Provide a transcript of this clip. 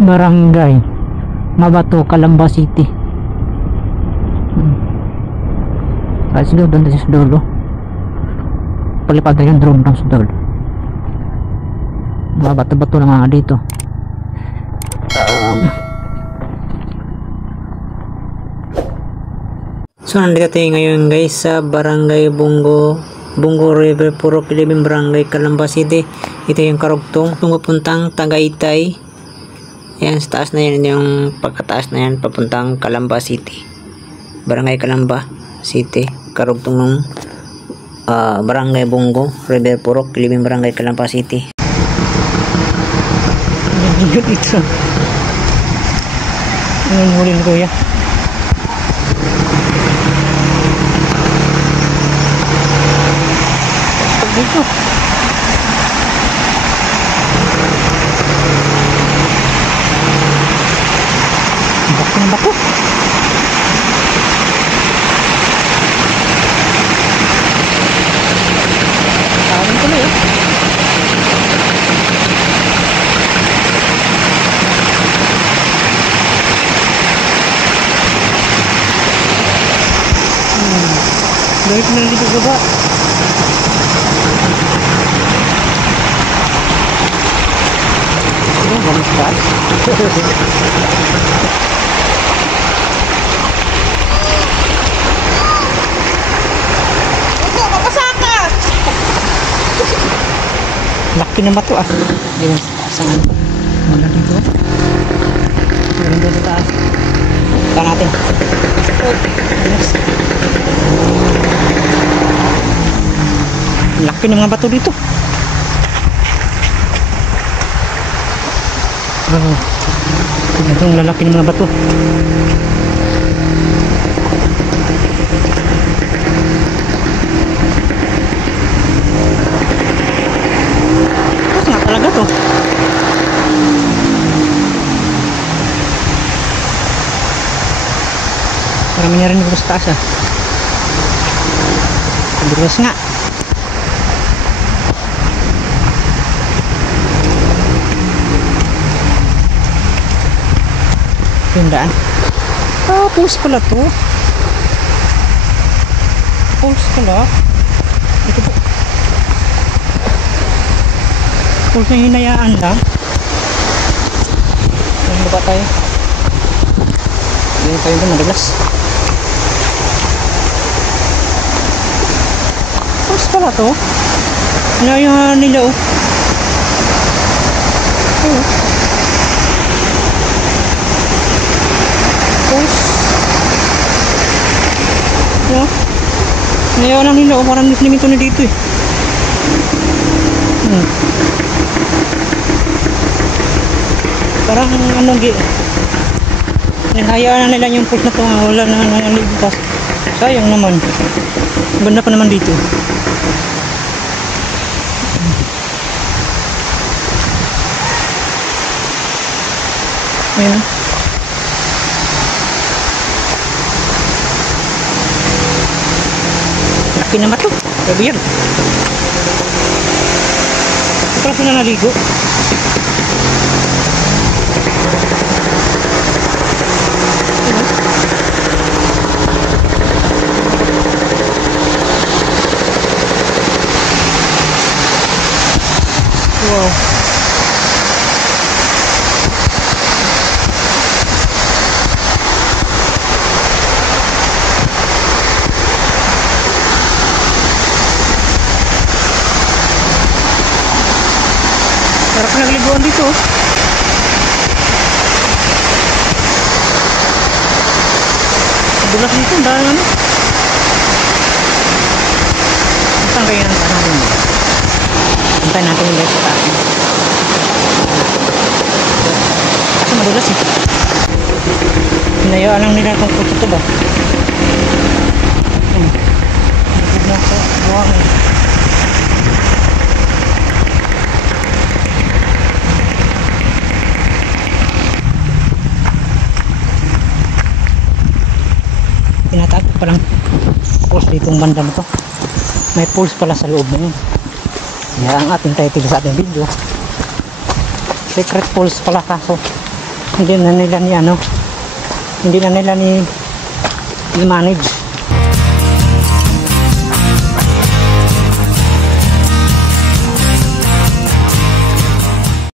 Barangay Mabato, Calamba City. Kasi doon tayo sa dulo. Palipad tayo yung drone lang sa dulo. Mga bato-bato na nga dito. So nandito tayo ngayon guys sa Barangay Bungo River, Purok Ilibing, Barangay Calamba City. Ito yung karugtong pupuntang Tagaytay. Yan, sa taas na yan, yung pagkataas na yan papuntang Calamba City. Barangay Calamba City, karugtong ng Barangay Bungo River, Purok Ilibing, Barangay Calamba City. Nagigit ito. Ang huli ni kuya. Dito. Bako. Tawag ko na yun. Dahil na dito baba. Bangsa. Ito, mapasakas! Laki na bato ah. Ayun, saan? Wala dito. Wala dito sa taas. Ito natin. Yes. Laki ng mga bato dito. Itong lalaki ng mga bato. Tapos nga talaga to. Marami na rin dito sa taas ah. Bigas nga. Tindaan. Pulse pala to. Pulse pala. Ito po. Pulse na hinayaan lang. Ano ba tayo? Hindi tayo doon madalas. Pulse pala to. Hinayaan nila oh. Oh. No? Ngayon lang nila, parang limito na dito eh. Parang ano, hayaan na nila yung push na ito, wala na nalibutas. Sayang naman. Ganda pa naman dito. Ayan. Laki naman ito. Sabi yan. Ito lang sila naligo. Wow. Sarap nagliguan dito. Dulas dito, dahil ano. Saan kayo ng natin? Antay natin yung guys sa taas. Kasi madulas eh. Hinayaan lang nila itong puto ba? Nagod na ako. Buwang eh. Tinatago pa lang pulse ditong banda na to. May pulse pala sa loob na yun. Yan ang ating title sa ating video. Secret pulse pala kaso hindi na nila ni manage.